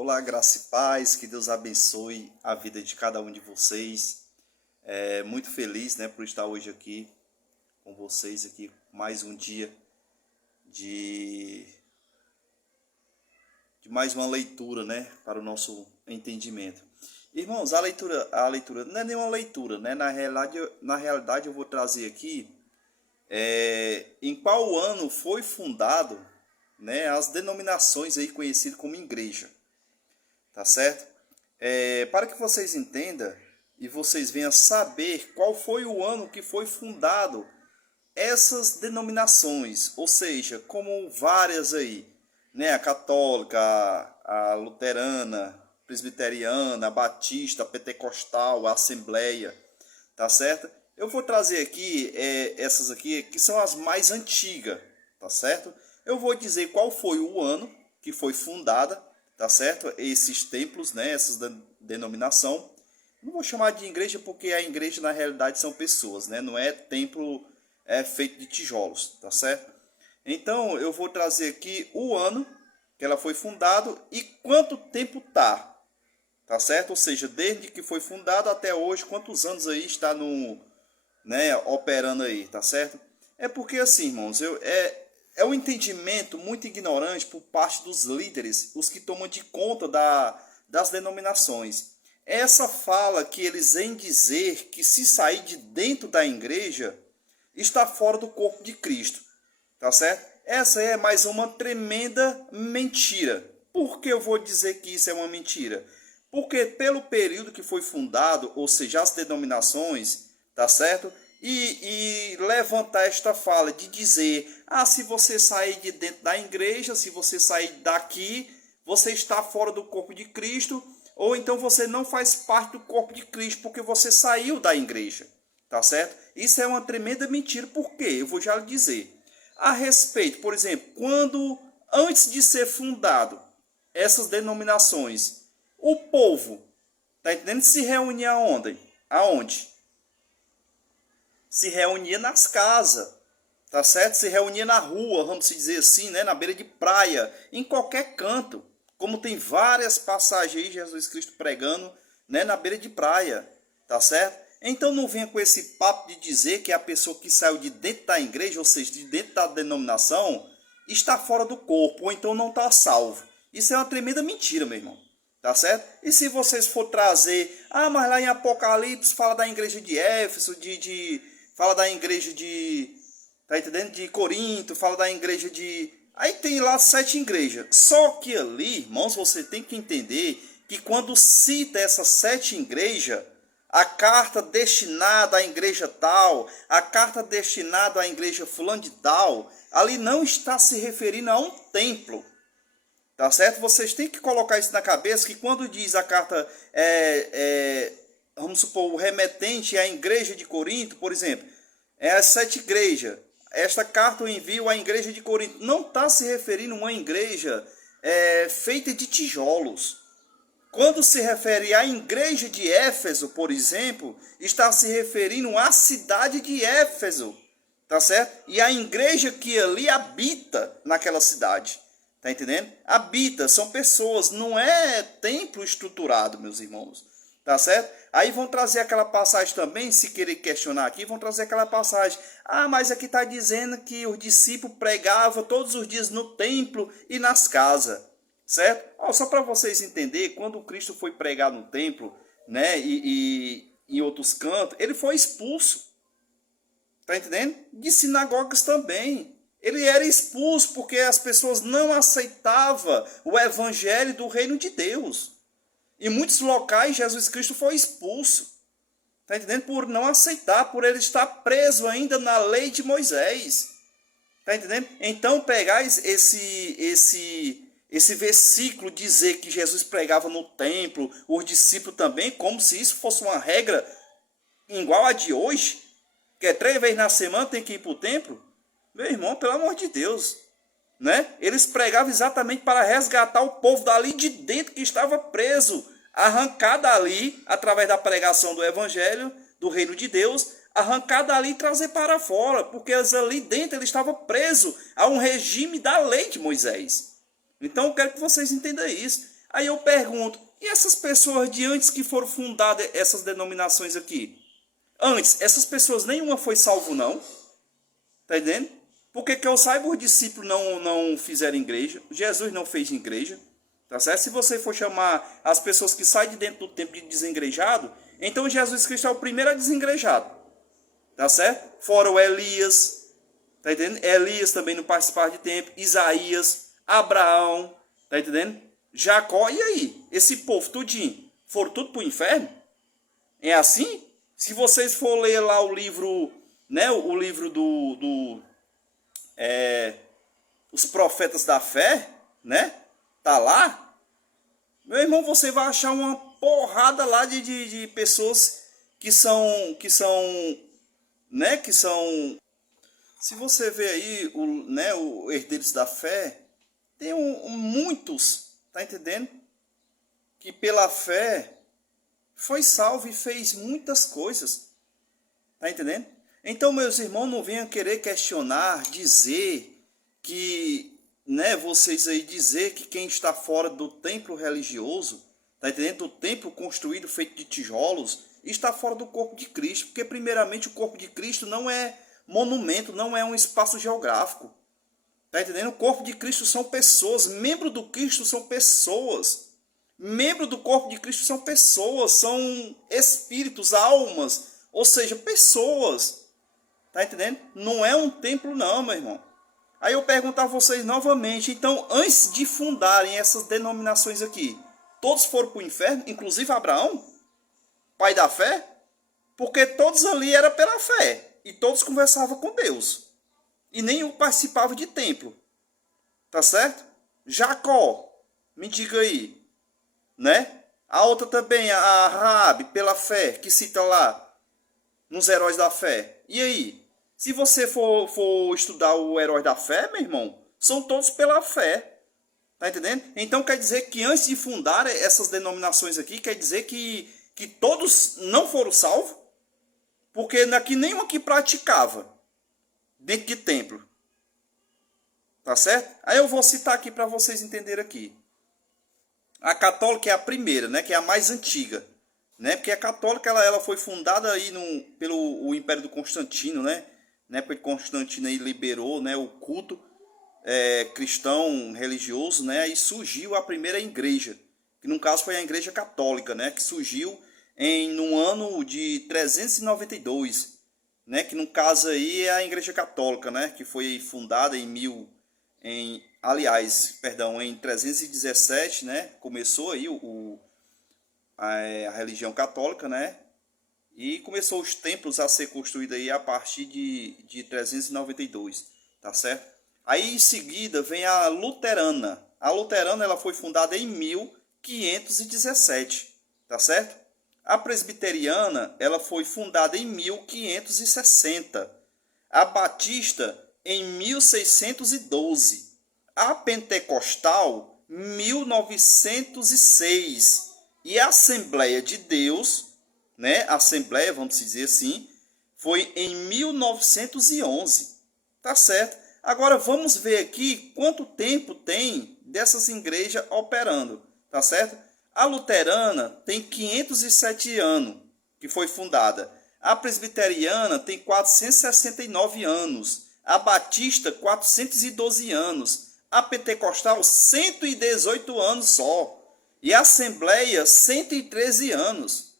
Olá, graça e paz, que Deus abençoe a vida de cada um de vocês. Muito feliz, né, por estar hoje aqui com vocês aqui mais um dia de, de mais uma leitura, né, para o nosso entendimento. Irmãos, a leitura não é nenhuma leitura, né? Na realidade eu vou trazer aqui em qual ano foi fundado, né, as denominações aí conhecidas como igreja. Tá certo? Para que vocês entendam e vocês venham saber qual foi o ano que foi fundado essas denominações, ou seja, como várias aí, né? A católica, a luterana, presbiteriana, a batista, a pentecostal, a assembleia, tá certo? Eu vou trazer aqui essas aqui que são as mais antigas, tá certo? Eu vou dizer qual foi o ano que foi fundada, tá certo? Esses templos, né? Essas denominação. Não vou chamar de igreja porque a igreja na realidade são pessoas, né? Não é templo feito de tijolos, tá certo? Então eu vou trazer aqui o ano que ela foi fundada e quanto tempo tá certo? Ou seja, desde que foi fundada até hoje, quantos anos aí está no, né, operando aí, tá certo? É porque assim, irmãos, é um entendimento muito ignorante por parte dos líderes, os que tomam de conta das denominações. Essa fala que eles vêm dizer que se sair de dentro da igreja, está fora do corpo de Cristo, tá certo? Essa é mais uma tremenda mentira. Por que eu vou dizer que isso é uma mentira? Porque pelo período que foi fundado, ou seja, as denominações, tá certo? E levantar esta fala de dizer, se você sair de dentro da igreja, se você sair daqui, você está fora do corpo de Cristo, ou então você não faz parte do corpo de Cristo porque você saiu da igreja, tá certo? Isso é uma tremenda mentira, por quê? Eu vou já lhe dizer. A respeito, por exemplo, quando antes de ser fundado essas denominações, o povo, tá entendendo? Se reunia aonde? Aonde? Se reunia nas casas, tá certo? Se reunia na rua, vamos dizer assim, né? Na beira de praia, em qualquer canto. Como tem várias passagens aí, Jesus Cristo pregando, né? Na beira de praia, tá certo? Então não venha com esse papo de dizer que a pessoa que saiu de dentro da igreja, ou seja, de dentro da denominação, está fora do corpo, ou então não está salvo. Isso é uma tremenda mentira, meu irmão. Tá certo? E se vocês for trazer, mas lá em Apocalipse fala da igreja de Éfeso, fala da igreja de, tá entendendo? De Corinto, fala da igreja de, aí tem lá 7 igrejas. Só que ali, irmãos, você tem que entender que quando cita essas 7 igrejas, a carta destinada à igreja tal, a carta destinada à igreja fulano de tal, ali não está se referindo a um templo. Tá certo? Vocês têm que colocar isso na cabeça, que quando diz a carta, vamos supor, o remetente à igreja de Corinto, por exemplo, é as 7 igrejas. Esta carta eu envio à igreja de Corinto. Não está se referindo a uma igreja feita de tijolos. Quando se refere à igreja de Éfeso, por exemplo, está se referindo à cidade de Éfeso, tá certo? E a igreja que ali habita naquela cidade. Tá entendendo? Habita, são pessoas, não é templo estruturado, meus irmãos. Tá certo? Aí vão trazer aquela passagem também, se querer questionar aqui, vão trazer aquela passagem. Mas aqui está dizendo que os discípulos pregavam todos os dias no templo e nas casas. Certo? Só para vocês entenderem, quando Cristo foi pregar no templo, né, e em outros cantos, ele foi expulso. Tá entendendo? De sinagogas também. Ele era expulso porque as pessoas não aceitavam o evangelho do reino de Deus. Em muitos locais, Jesus Cristo foi expulso. Está entendendo? Por não aceitar, por ele estar preso ainda na lei de Moisés. Está entendendo? Então, pegar esse versículo, dizer que Jesus pregava no templo, os discípulos também, como se isso fosse uma regra igual a de hoje, que é 3 vezes na semana tem que ir para o templo. Meu irmão, pelo amor de Deus, né? Eles pregavam exatamente para resgatar o povo dali de dentro que estava preso, arrancar dali, através da pregação do evangelho, do reino de Deus, arrancar dali e trazer para fora, porque eles ali dentro eles estavam presos a um regime da lei de Moisés. Então eu quero que vocês entendam isso. Aí eu pergunto, e essas pessoas de antes que foram fundadas essas denominações aqui? Antes, essas pessoas nenhuma foi salvo não? Tá entendendo? Porque que eu saiba, os discípulos não fizeram igreja. Jesus não fez igreja. Tá certo? Se você for chamar as pessoas que saem de dentro do templo de desengrejado, então Jesus Cristo é o primeiro a desengrejado. Tá certo? Fora o Elias. Tá entendendo? Elias também não participava de templo. Isaías. Abraão. Tá entendendo? Jacó. E aí? Esse povo tudinho foram tudo pro inferno? É assim? Se vocês for ler lá o livro, né, o livro os profetas da fé, né, tá lá, meu irmão, você vai achar uma porrada lá de pessoas que são, se você vê aí, o Herdeiros da Fé, tem muitos, tá entendendo? Que pela fé foi salvo e fez muitas coisas. Tá entendendo? Então, meus irmãos, não venham querer questionar, dizer que, né, vocês aí dizer que quem está fora do templo religioso, tá entendendo? Do templo construído, feito de tijolos, está fora do corpo de Cristo. Porque, primeiramente, o corpo de Cristo não é monumento, não é um espaço geográfico. Tá entendendo? O corpo de Cristo são pessoas, membros do Cristo são pessoas. Membros do corpo de Cristo são pessoas, são espíritos, almas, ou seja, pessoas. Tá entendendo? Não é um templo não, meu irmão. Aí eu pergunto a vocês novamente, então, antes de fundarem essas denominações aqui, todos foram para o inferno, inclusive Abraão, pai da fé? Porque todos ali eram pela fé, e todos conversavam com Deus. E nenhum participava de templo. Tá certo? Jacó, me diga aí, né? A outra também, a Raabe, pela fé, que cita lá, nos heróis da fé. E aí? Se você for estudar o herói da fé, meu irmão, são todos pela fé. Tá entendendo? Então quer dizer que antes de fundar essas denominações aqui, quer dizer que todos não foram salvos? Porque aqui nenhum aqui praticava dentro de templo. Tá certo? Aí eu vou citar aqui para vocês entenderem aqui. A católica é a primeira, né, que é a mais antiga, né? Porque a católica ela foi fundada aí pelo o Império do Constantino, né? Porque Constantino aí liberou, né, o culto cristão religioso, né? Aí surgiu a primeira igreja, que no caso foi a Igreja Católica, né, que surgiu no ano de 392, né, que no caso aí é a Igreja Católica, né, que foi fundada em 317, né, começou aí a religião católica, né, e começou os templos a ser construídos aí a partir de 392, tá certo? Aí em seguida vem a luterana. A luterana ela foi fundada em 1517, tá certo? A presbiteriana ela foi fundada em 1560. A batista em 1612. A pentecostal 1906. E a Assembleia de Deus, né? A Assembleia, vamos dizer assim, foi em 1911. Tá certo? Agora vamos ver aqui quanto tempo tem dessas igrejas operando, tá certo? A luterana tem 507 anos que foi fundada. A presbiteriana tem 469 anos. A batista 412 anos. A pentecostal 118 anos só. E a assembleia 113 anos.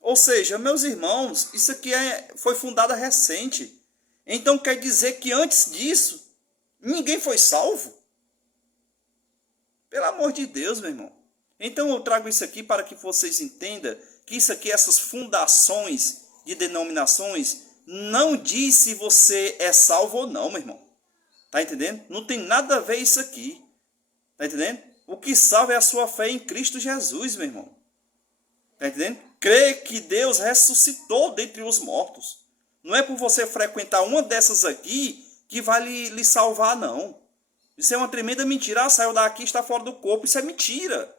Ou seja, meus irmãos, isso aqui foi fundada recente. Então quer dizer que antes disso, ninguém foi salvo? Pelo amor de Deus, meu irmão. Então eu trago isso aqui para que vocês entendam que isso aqui, essas fundações de denominações, não diz se você é salvo ou não, meu irmão. Tá entendendo? Não tem nada a ver isso aqui. Tá entendendo? O que salva é a sua fé em Cristo Jesus, meu irmão. Tá entendendo? Crê que Deus ressuscitou dentre os mortos. Não é por você frequentar uma dessas aqui que vai lhe salvar, não. Isso é uma tremenda mentira. Ah, saiu daqui, está fora do corpo. Isso é mentira.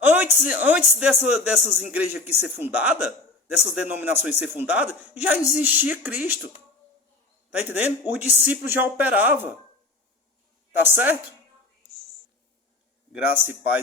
Antes dessas igrejas aqui ser fundadas, dessas denominações ser fundadas, já existia Cristo. Tá entendendo? Os discípulos já operavam. Tá certo? Graça e paz.